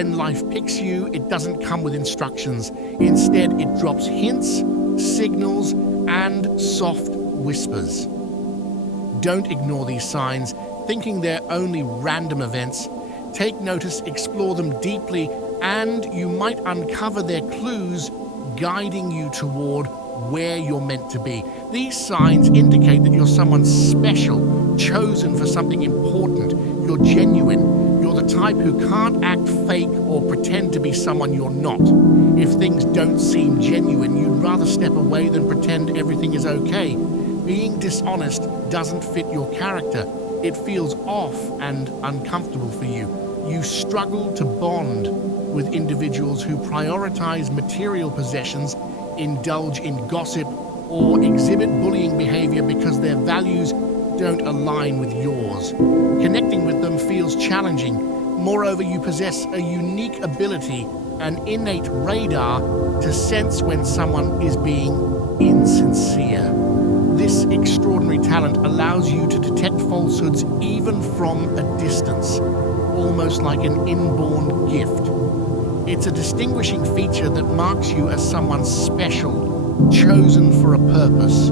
when life picks you, it doesn't come with instructions. Instead, it drops hints, signals, and soft whispers. Don't ignore these signs, thinking they're only random events. Take notice, explore them deeply, and you might uncover their clues guiding you toward where you're meant to be. These signs indicate that you're someone special, chosen for something important. You're genuine. You're the type who can't act fake or pretend to be someone you're not. If things don't seem genuine, you'd rather step away than pretend everything is okay. Being dishonest doesn't fit your character. It feels off and uncomfortable for you. You struggle to bond with individuals who prioritize material possessions, indulge in gossip, or exhibit bullying behavior because their values don't align with yours. Connecting with them feels challenging. Moreover, you possess a unique ability, an innate radar, to sense when someone is being insincere. This extraordinary talent allows you to detect falsehoods even from a distance, almost like an inborn gift. It's a distinguishing feature that marks you as someone special, chosen for a purpose.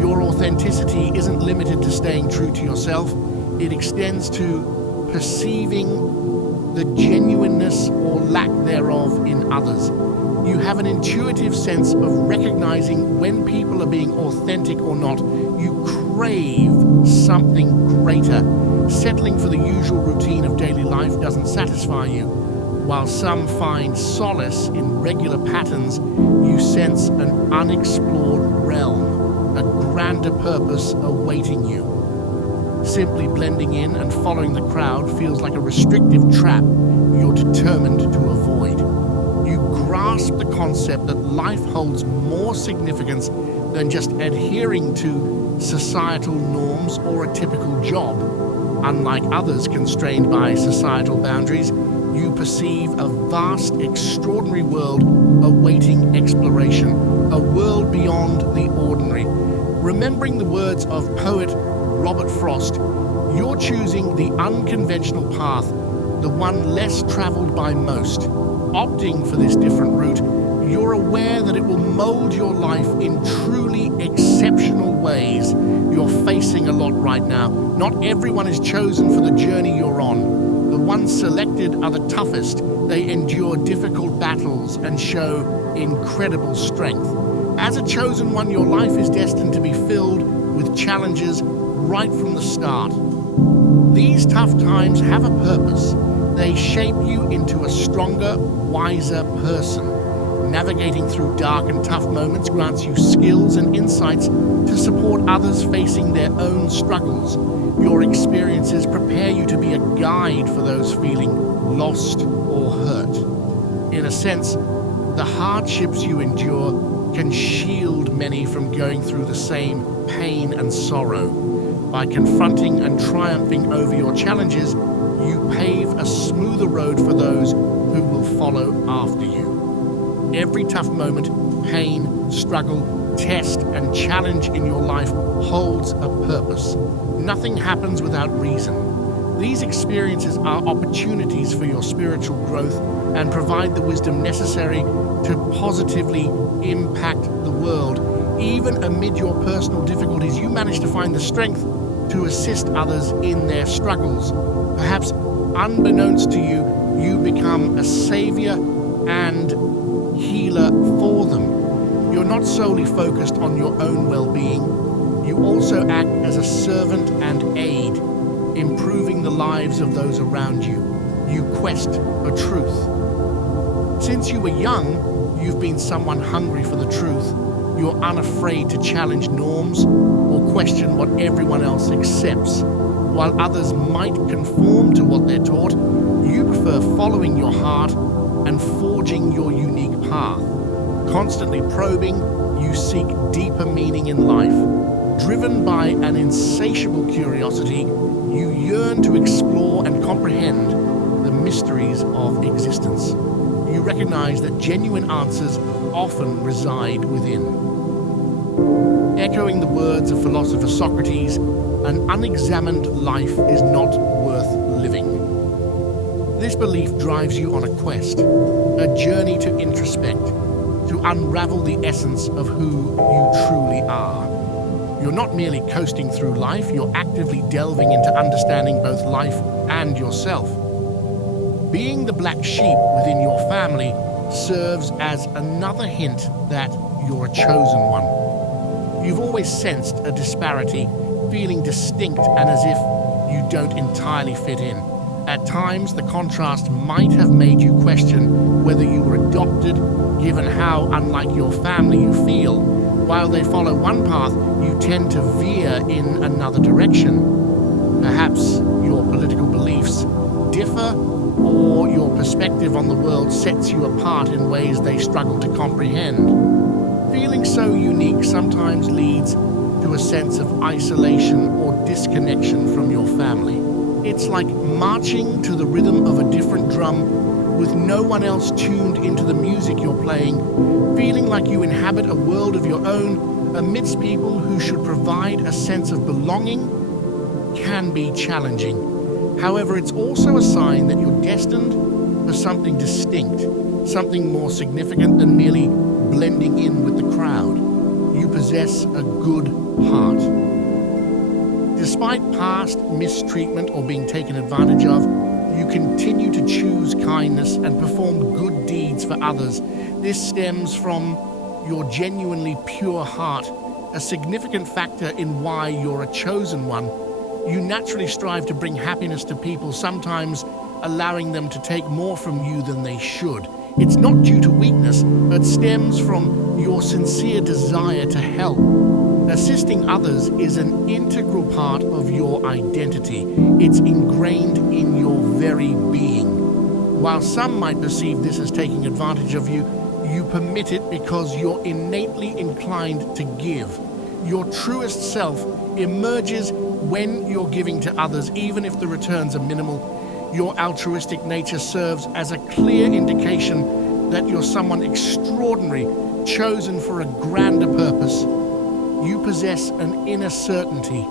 Your authenticity isn't limited to staying true to yourself. It extends to perceiving the genuineness or lack thereof in others. You have an intuitive sense of recognizing when people are being authentic or not. You crave something greater. Settling for the usual routine of daily life doesn't satisfy you. While some find solace in regular patterns, you sense an unexplored realm, a grander purpose awaiting you. Simply blending in and following the crowd feels like a restrictive trap you're determined to avoid. You grasp the concept that life holds more significance than just adhering to societal norms or a typical job. Unlike others constrained by societal boundaries, you perceive a vast, extraordinary world awaiting exploration, a world beyond the ordinary. Remembering the words of poet Robert Frost, you're choosing the unconventional path, the one less traveled by most. Opting for this different route, you're aware that it will mold your life in truly exceptional ways. You're facing a lot right now. Not everyone is chosen for the journey you're on. The ones selected are the toughest. They endure difficult battles and show incredible strength. As a chosen one, your life is destined to be filled with challenges right from the start. These tough times have a purpose. They shape you into a stronger, wiser person. Navigating through dark and tough moments grants you skills and insights to support others facing their own struggles. Your experiences prepare you to be a guide for those feeling lost or hurt. In a sense, the hardships you endure can shield many from going through the same pain and sorrow. By confronting and triumphing over your challenges, you pave a smoother road for those who will follow after you. Every tough moment, pain, struggle, test, and challenge in your life holds a purpose. Nothing happens without reason. These experiences are opportunities for your spiritual growth and provide the wisdom necessary to positively impact the world. Even amid your personal difficulties, you manage to find the strength to assist others in their struggles. Perhaps unbeknownst to you, you become a savior and healer for them. You're not solely focused on your own well-being. You also act as a servant and aid, improving the lives of those around you. You quest for truth. Since you were young, you've been someone hungry for the truth. You're unafraid to challenge norms or question what everyone else accepts. While others might conform to what they're taught, you prefer following your heart and forging your unique path. Constantly probing, you seek deeper meaning in life. Driven by an insatiable curiosity, you yearn to explore and comprehend the mysteries of existence. You recognize that genuine answers often reside within. Echoing the words of philosopher Socrates, an unexamined life is not worth living. This belief drives you on a quest, a journey to introspect, to unravel the essence of who you truly are. You're not merely coasting through life, you're actively delving into understanding both life and yourself. Being the black sheep within your family serves as another hint that you're a chosen one. You've always sensed a disparity, feeling distinct and as if you don't entirely fit in. At times, the contrast might have made you question whether you were adopted, given how unlike your family you feel. While they follow one path, you tend to veer in another direction. Perhaps your political beliefs differ, or your perspective on the world sets you apart in ways they struggle to comprehend. Feeling so unique sometimes leads to a sense of isolation or disconnection from your family. It's like marching to the rhythm of a different drum with no one else tuned into the music you're playing, feeling like you inhabit a world of your own amidst people who should provide a sense of belonging can be challenging. However, it's also a sign that you're destined for something distinct, something more significant than merely blending in with the crowd. You possess a good heart. Despite past mistreatment or being taken advantage of, you continue to choose kindness and perform good deeds for others. This stems from your genuinely pure heart, a significant factor in why you're a chosen one. You naturally strive to bring happiness to people, sometimes allowing them to take more from you than they should. It's not due to weakness, but stems from your sincere desire to help. Assisting others is an integral part of your identity. It's ingrained in your very being. While some might perceive this as taking advantage of you, you permit it because you're innately inclined to give. Your truest self emerges when you're giving to others, even if the returns are minimal. Your altruistic nature serves as a clear indication that you're someone extraordinary, chosen for a grander purpose. You possess an inner certainty.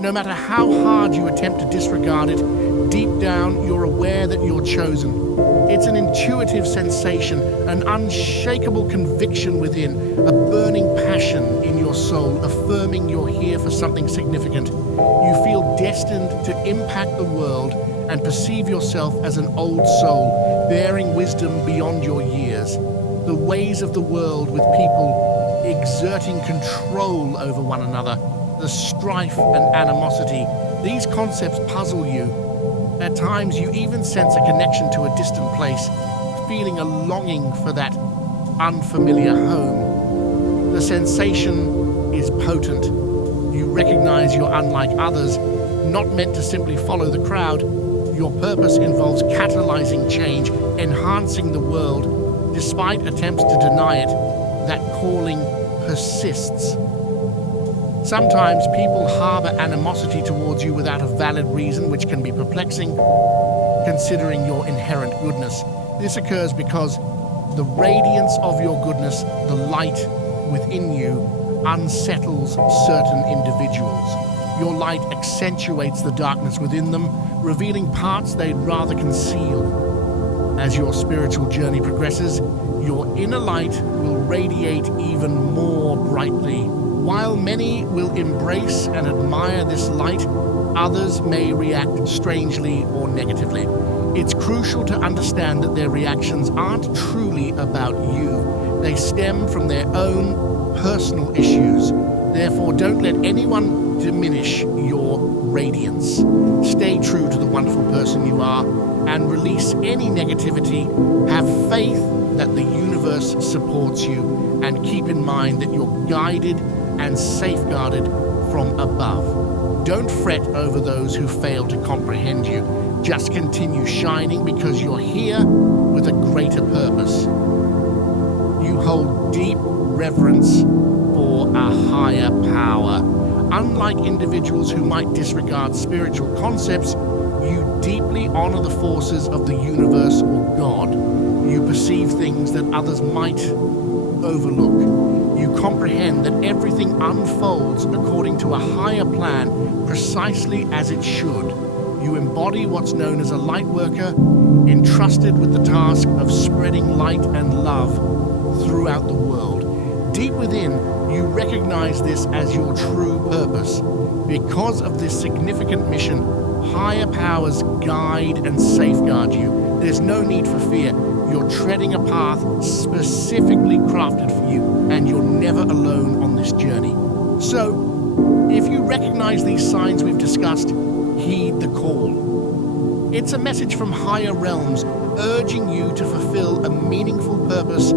No matter how hard you attempt to disregard it, deep down you're aware that you're chosen. It's an intuitive sensation, an unshakable conviction within, a burning passion in your soul, affirming you're here for something significant. You feel destined to impact the world and perceive yourself as an old soul, bearing wisdom beyond your years. The ways of the world with people exerting control over one another, the strife and animosity, these concepts puzzle you. At times you even sense a connection to a distant place, feeling a longing for that unfamiliar home. The sensation is potent. You recognize you're unlike others, not meant to simply follow the crowd. Your purpose involves catalyzing change, enhancing the world. Despite attempts to deny it, that calling persists. Sometimes people harbor animosity towards you without a valid reason, which can be perplexing, considering your inherent goodness. This occurs because the radiance of your goodness, the light within you, unsettles certain individuals. Your light accentuates the darkness within them, revealing parts they'd rather conceal. As your spiritual journey progresses, your inner light will radiate even more brightly. While many will embrace and admire this light, others may react strangely or negatively. It's crucial to understand that their reactions aren't truly about you. They stem from their own personal issues. Therefore, don't let anyone diminish your radiance. Stay true to the wonderful person you are and release any negativity. Have faith that the universe supports you, and keep in mind that you're guided and safeguarded from above. Don't fret over those who fail to comprehend you. Just continue shining because you're here with a greater purpose. You hold deep reverence for a higher power. Unlike individuals who might disregard spiritual concepts, you deeply honor the forces of the universe or God. You perceive things that others might overlook. You comprehend that everything unfolds according to a higher plan, precisely as it should. You embody what's known as a light worker, entrusted with the task of spreading light and love throughout the world. Deep within, you recognize this as your true purpose. Because of this significant mission, higher powers guide and safeguard you. There's no need for fear. You're treading a path specifically crafted for you, and you're never alone on this journey. So, if you recognize these signs we've discussed, heed the call. It's a message from higher realms urging you to fulfill a meaningful purpose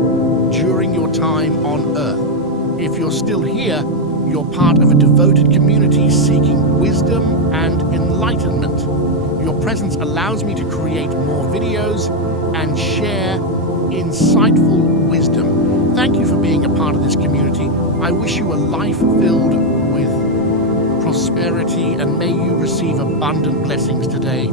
during your time on Earth. If you're still here, you're part of a devoted community seeking wisdom and enlightenment. Your presence allows me to create more videos and share insightful wisdom. Thank you for being a part of this community. I wish you a life filled with prosperity, and may you receive abundant blessings today.